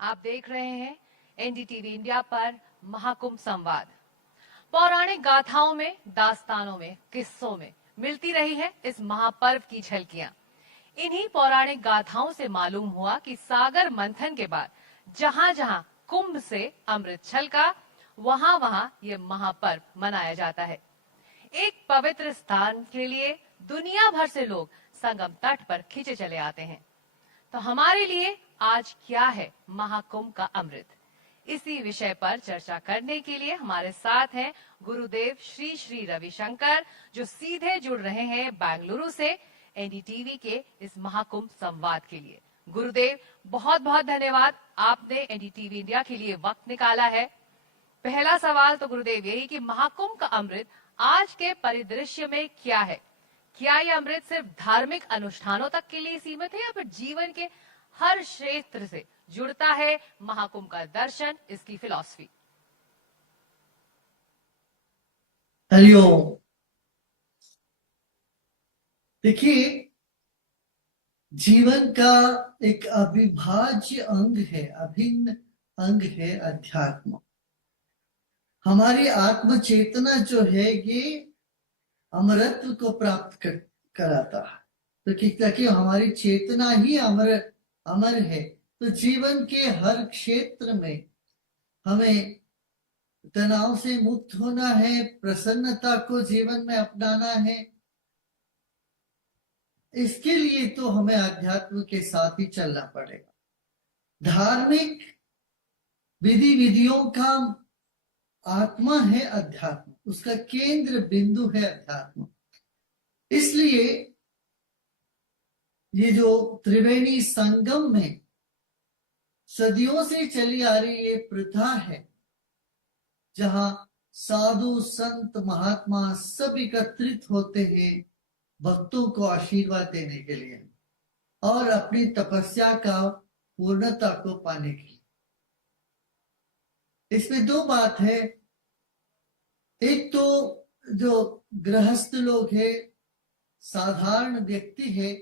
आप देख रहे हैं एनडीटीवी इंडिया पर महाकुंभ संवाद। पौराणिक गाथाओं में, दास्तानों में, किस्सों में मिलती रही है इस महापर्व की झलकियां। इन्हीं पौराणिक गाथाओं से मालूम हुआ कि सागर मंथन के बाद जहां जहां कुंभ से अमृत छलका, वहां वहां ये महापर्व मनाया जाता है। एक पवित्र स्थान के लिए दुनिया भर से लोग संगम तट पर खींचे चले आते हैं। तो हमारे लिए आज क्या है महाकुंभ का अमृत? इसी विषय पर चर्चा करने के लिए हमारे साथ हैं गुरुदेव श्री श्री रविशंकर, जो सीधे जुड़ रहे हैं बेंगलुरु से एनडीटीवी के इस महाकुंभ संवाद के लिए। गुरुदेव, बहुत बहुत धन्यवाद, आपने एनडीटीवी इंडिया के लिए वक्त निकाला है। पहला सवाल तो गुरुदेव यही कि महाकुंभ का अमृत आज के परिदृश्य में क्या है? क्या यह अमृत सिर्फ धार्मिक अनुष्ठानों तक के लिए सीमित है या फिर जीवन के हर क्षेत्र से जुड़ता है महाकुंभ का दर्शन, इसकी फिलॉसफी? हरिओम। देखिए, जीवन का एक अविभाज्य अंग है, अभिन्न अंग है अध्यात्म। हमारी आत्म चेतना जो है ये अमरत्व को प्राप्त कराता है। तो ताकि हमारी चेतना ही अमर है, तो जीवन के हर क्षेत्र में हमें तनाव से मुक्त होना है, प्रसन्नता को जीवन में अपनाना है। इसके लिए तो हमें अध्यात्म के साथ ही चलना पड़ेगा। धार्मिक विधि विधियों का आत्मा है अध्यात्म, उसका केंद्र बिंदु है अध्यात्म। इसलिए ये जो त्रिवेणी संगम में सदियों से चली आ रही ये प्रथा है, जहां साधु संत महात्मा सब एकत्रित होते हैं भक्तों को आशीर्वाद देने के लिए और अपनी तपस्या का पूर्णता को पाने के लिए। इसमें दो बात है। एक तो जो गृहस्थ लोग है, साधारण व्यक्ति है,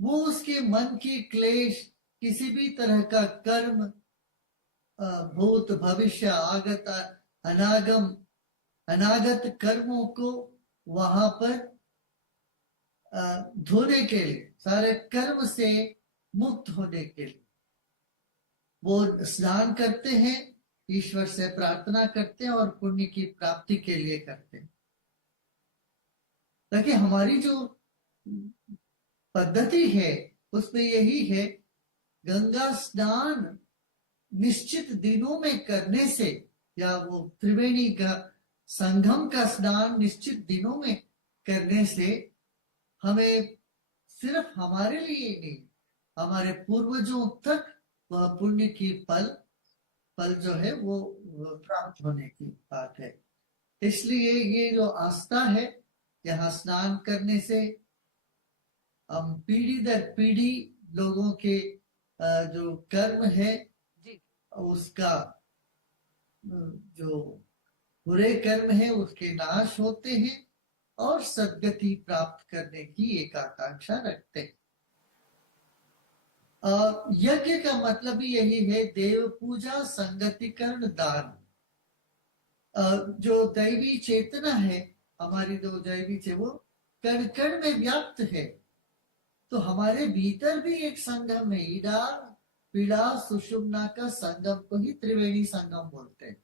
वो उसके मन की क्लेश, किसी भी तरह का कर्म, भूत भविष्य आगत अनागत कर्मों को वहां पर धोने के लिए, सारे कर्म से मुक्त होने के लिए वो स्नान करते हैं, ईश्वर से प्रार्थना करते हैं और पुण्य की प्राप्ति के लिए करते हैं। ताकि हमारी जो पद्धति है उसमें यही है, गंगा स्नान निश्चित दिनों में करने से, या वो त्रिवेणी का संगम का स्नान निश्चित दिनों में करने से हमें सिर्फ हमारे लिए नहीं, हमारे पूर्वजों तक वह पुण्य की फल जो है वो प्राप्त होने की बात है। इसलिए ये जो आस्था है, यहाँ स्नान करने से हम पीढ़ी दर पीढ़ी लोगों के जो कर्म है उसका, जो बुरे कर्म है उसके नाश होते हैं और सद्गति प्राप्त करने की एक आकांक्षा रखते हैं। यज्ञ का मतलब भी यही है, देव पूजा, संगतिकरण, दान। जो दैवी चेतना है हमारी, जो दैवी है वो कण कण में व्याप्त है। तो हमारे भीतर भी एक संगम है, ईडा पीड़ा सुषुम्ना का संगम को ही त्रिवेणी संगम बोलते हैं।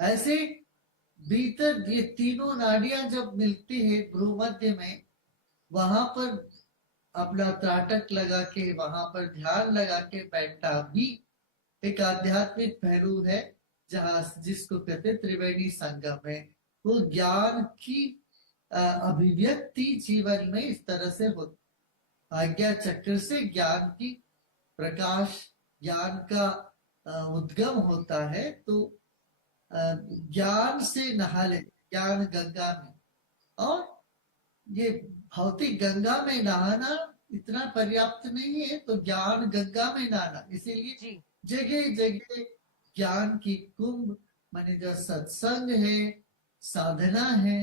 ऐसे भीतर ये तीनों नाड़ियां जब मिलती है भ्रूमध्य में, वहां पर अपना त्राटक लगा के, वहां पर ध्यान लगा के बैठना भी एक आध्यात्मिक पहलू है, जहां जिसको कहते त्रिवेणी संगम है। वो ज्ञान की अभिव्यक्ति जीवन में इस तरह से होती, आज्ञा चक्र से ज्ञान की प्रकाश, ज्ञान का उद्गम होता है। तो ज्ञान से नहा ले, ज्ञान गंगा में, और ये भौतिक गंगा में नहाना इतना पर्याप्त नहीं है, तो ज्ञान गंगा में नहाना। इसीलिए जगह जगह ज्ञान की कुंभ माने जो सत्संग है, साधना है,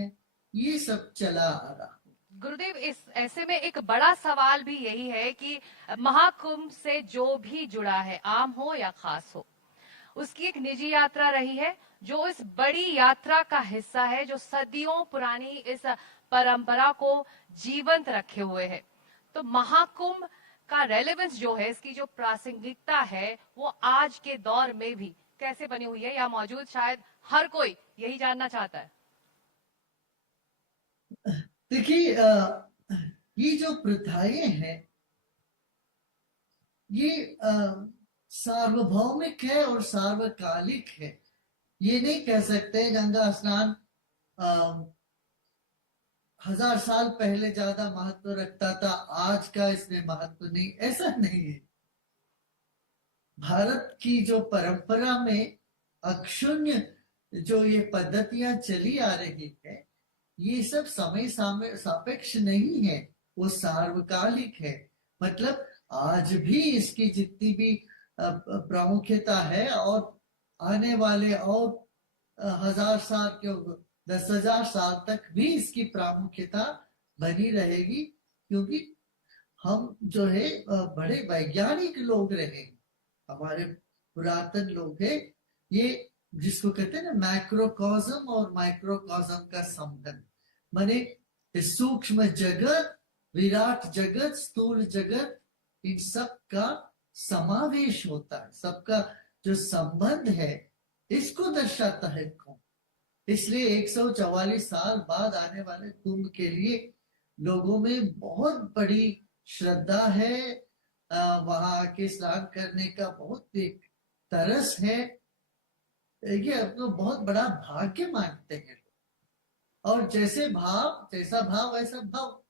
ये सब चला आ रहा। गुरुदेव, इस ऐसे में एक बड़ा सवाल भी यही है कि महाकुंभ से जो भी जुड़ा है, आम हो या खास हो, उसकी एक निजी यात्रा रही है जो इस बड़ी यात्रा का हिस्सा है, जो सदियों पुरानी इस परंपरा को जीवंत रखे हुए है। तो महाकुंभ का रेलेवेंस जो है, इसकी जो प्रासंगिकता है, वो आज के दौर में भी कैसे बनी हुई है या मौजूद, शायद हर कोई यही जानना चाहता है। देखिए, ये जो प्रथाएं हैं, ये सार्वभौमिक है और सार्वकालिक है। ये नहीं कह सकते गंगा स्नान 1000 साल पहले ज्यादा महत्व रखता था, आज का इसमें महत्व नहीं, ऐसा नहीं है। भारत की जो परंपरा में अक्षुण्य जो ये पद्धतियां चली आ रही है, ये सब समय सापेक्ष नहीं है, वो सार्वकालिक है। मतलब आज भी इसकी जितनी भी प्रामुख्यता है, और आने वाले और 1000 साल के 10,000 साल तक भी इसकी प्रामुख्यता बनी रहेगी, क्योंकि हम जो है बड़े वैज्ञानिक लोग रहे, हमारे पुरातन लोग हैं। ये जिसको कहते हैं ना मैक्रोकॉज्म और माइक्रोकॉज्म का संबंध, माने सूक्ष्म जगत, विराट जगत, स्थूल जगत, इन सब का समावेश होता है, सबका जो संबंध है, इसको दर्शाता है कुंभ। इसलिए 144 साल बाद आने वाले कुंभ के लिए लोगों में बहुत बड़ी श्रद्धा है, वहां आके स्नान करने का बहुत एक तरस है। ये अपना बहुत बड़ा भाग्य मानते हैं। और जैसे भाव, जैसा भाव वैसा भाव,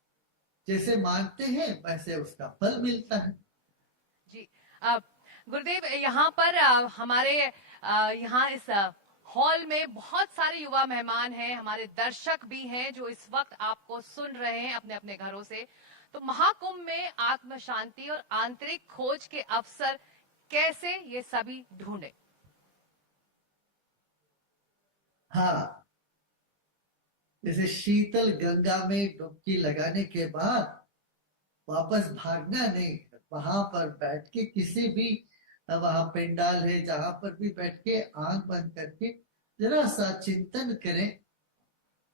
जैसे मानते हैं वैसे उसका फल मिलता है। जी, गुरुदेव, यहाँ पर हमारे यहाँ इस हॉल में बहुत सारे युवा मेहमान हैं, हमारे दर्शक भी हैं जो इस वक्त आपको सुन रहे हैं अपने अपने घरों से। तो महाकुंभ में आत्म शांति और आंतरिक खोज के अवसर कैसे ये सभी ढूंढे? हाँ, जैसे शीतल गंगा में डुबकी लगाने के बाद वापस भागना नहीं, वहां पर बैठ के किसी भी, वहां पेंडाल है जहां पर भी बैठ के आंख बंद करके जरा सा चिंतन करें।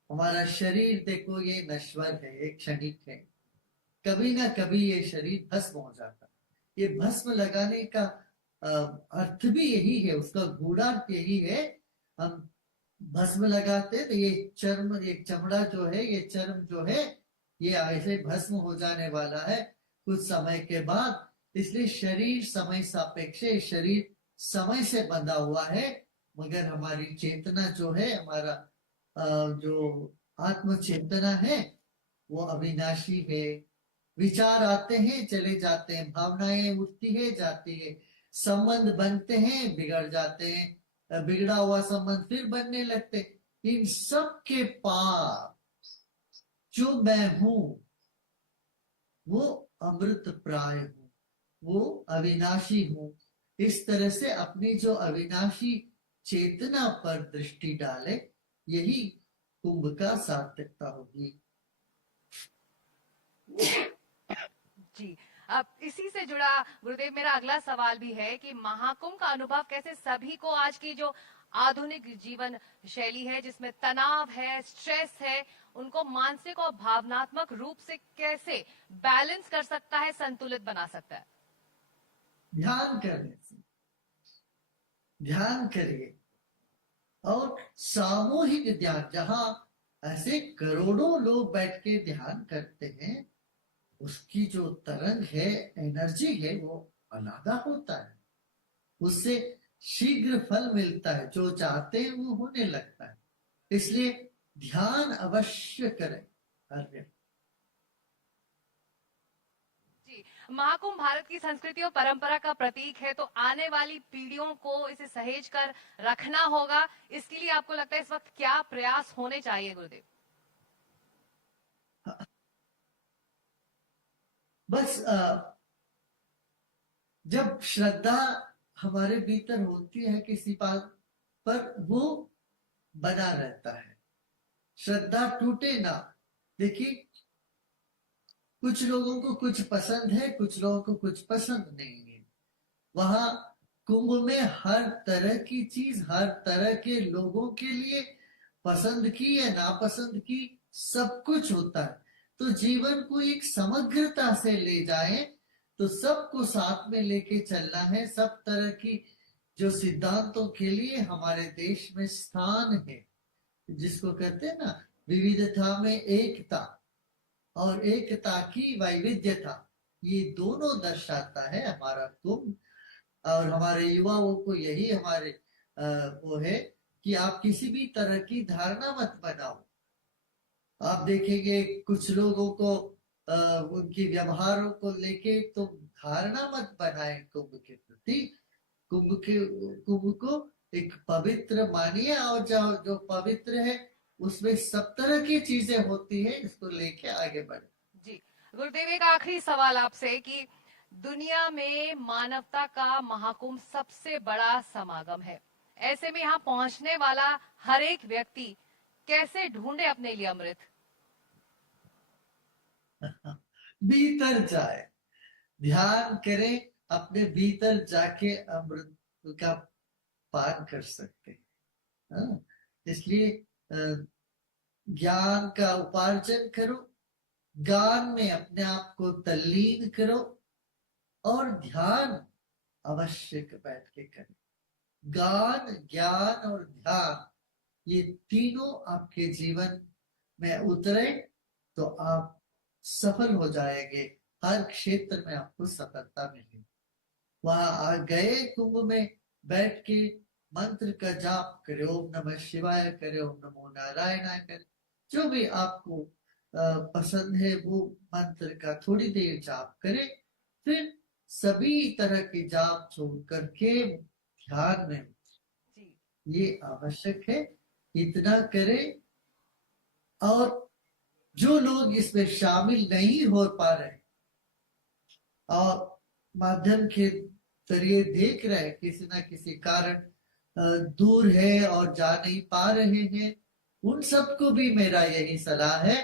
हमारा शरीर देखो ये नश्वर है, एक क्षणिक है, कभी ना कभी ये शरीर भस्म हो जाता है। ये भस्म लगाने का अर्थ भी यही है, उसका गूढ़ार्थ यही है। हम भस्म लगाते तो ये चर्म, ये चमड़ा जो है, ये चर्म जो है, ये ऐसे भस्म हो जाने वाला है कुछ समय के बाद। इसलिए शरीर समय सापेक्ष है, शरीर समय से बंधा हुआ है, मगर हमारी चेतना जो है, हमारा जो आत्म चेतना है, वो अविनाशी है। विचार आते हैं चले जाते हैं, भावनाएं उठती है जाती है, संबंध बनते हैं बिगड़ जाते हैं, बिगड़ा हुआ संबंध फिर बनने लगते। इन सब के पार जो मैं हूं वो अमृत प्राय हूं, वो अविनाशी हूं। इस तरह से अपनी जो अविनाशी चेतना पर दृष्टि डाले, यही कुंभ का सार्थकता होगी। जी, अब इसी से जुड़ा गुरुदेव मेरा अगला सवाल भी है कि महाकुंभ का अनुभव कैसे सभी को आज की जो आधुनिक जीवन शैली है, जिसमें तनाव है, स्ट्रेस है, उनको मानसिक और भावनात्मक रूप से कैसे बैलेंस कर सकता है, संतुलित बना सकता है? ध्यान करने से, ध्यान करिए, और सामूहिक ध्यान, जहां ऐसे करोड़ों लोग बैठ के ध्यान करते हैं, उसकी जो तरंग है, एनर्जी है, वो अलादा होता है, उससे शीघ्र फल मिलता है, जो चाहते हैं वो होने लगता है। इसलिए ध्यान अवश्य करें हर व्यक्ति। जी, महाकुंभ भारत की संस्कृति और परंपरा का प्रतीक है, तो आने वाली पीढ़ियों को इसे सहेज कर रखना होगा। इसके लिए आपको लगता है इस वक्त क्या प्रयास होने चाहिए गुरुदेव? बस जब श्रद्धा हमारे भीतर होती है किसी बात पर, वो बना रहता है, श्रद्धा टूटे ना। देखिए, कुछ लोगों को कुछ पसंद है, कुछ लोगों को कुछ पसंद नहीं है। वहां कुंभ में हर तरह की चीज, हर तरह के लोगों के लिए, पसंद की या नापसंद की, सब कुछ होता है। तो जीवन को एक समग्रता से ले जाए तो सबको साथ में लेके चलना है। सब तरह की जो सिद्धांतों के लिए हमारे देश में स्थान है, जिसको कहते हैं ना, विविधता में एकता और एकता की वैविध्यता, ये दोनों दर्शाता है हमारा कुंभ। और हमारे युवाओं को यही हमारे वो है कि आप किसी भी तरह की धारणा मत बनाओ। आप देखेंगे कुछ लोगों को उनकी व्यवहारों को लेके तो धारणा मत बनाए कुंभ के प्रति। कुंभ को एक पवित्र मानिए, और जो जो पवित्र है उसमें सब तरह की चीजें होती है, इसको लेके आगे बढ़े। जी गुरुदेव, एक आखिरी सवाल आपसे कि दुनिया में मानवता का महाकुंभ सबसे बड़ा समागम है, ऐसे में यहाँ पहुंचने वाला हर एक व्यक्ति कैसे ढूंढे अपने लिए अमृत? भीतर जाए, ध्यान करें, अपने भीतर जाके अमृत का पान कर सकते हैं। हाँ? इसलिए ज्ञान का उपार्जन करो, ज्ञान में अपने आप को तल्लीन करो, और ध्यान अवश्य बैठ के करें। ज्ञान, ज्ञान और ध्यान, ये तीनों आपके जीवन में उतरे तो आप सफल हो जाएंगे। हर क्षेत्र में आपको सफलता मिलेगी। वहां आ गए कुंभ में, बैठ के मंत्र का जाप करे, ओम नमः शिवाय करे, ओम नमो नारायणाय करे, जो भी आपको पसंद है वो मंत्र का थोड़ी देर जाप करे। फिर सभी तरह के जाप छोड़ करके ध्यान में, जी ये आवश्यक है, इतना करे। और जो लोग इसमें शामिल नहीं हो पा रहे और माध्यम के जरिए देख रहे हैं, किसी ना किसी कारण दूर है और जा नहीं पा रहे हैं, उन सबको भी मेरा यही सलाह है।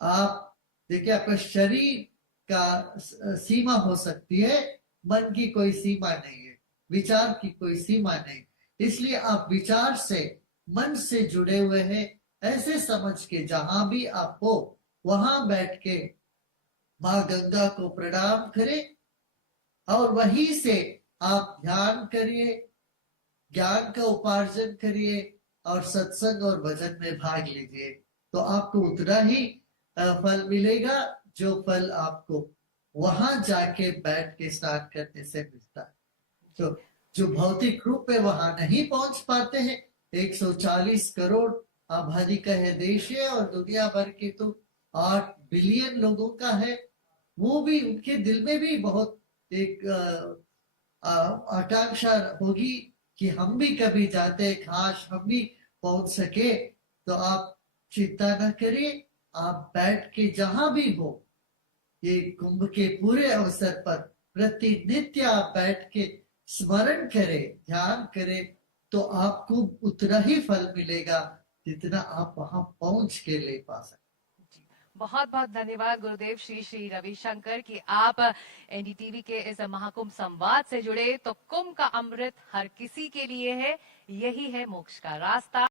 आप देखिए, आपका शरीर का सीमा हो सकती है, मन की कोई सीमा नहीं है, विचार की कोई सीमा नहीं। इसलिए आप विचार से, मन से जुड़े हुए हैं, ऐसे समझ के जहां भी आप हो वहां बैठ के माँ गंगा को प्रणाम करें, और वहीं से आप ध्यान करिए, ज्ञान का उपार्जन करिए, और सत्संग और भजन में भाग लीजिए। तो आपको उतना ही फल मिलेगा जो फल आपको वहां जाके बैठ के स्नान करने से मिलता है। तो जो भौतिक रूप में वहां नहीं पहुंच पाते हैं, 140 करोड़ आबादी का है देश है, और दुनिया भर के तो 8 बिलियन लोगों का है, वो भी उनके दिल में भी बहुत एक आकांक्षा होगी कि हम भी कभी जाते, काश हम भी पहुंच सके। तो आप चिंता न करिए, आप बैठ के जहां भी हो, ये कुंभ के पूरे अवसर पर प्रतिनित्य आप बैठ के स्मरण करें, ध्यान करें, तो आपको उतना ही फल मिलेगा जितना आप वहां पहुंच के ले पा सकते। बहुत बहुत धन्यवाद गुरुदेव श्री श्री रविशंकर कि आप एनडीटीवी के इस महाकुंभ संवाद से जुड़े। तो कुंभ का अमृत हर किसी के लिए है, यही है मोक्ष का रास्ता।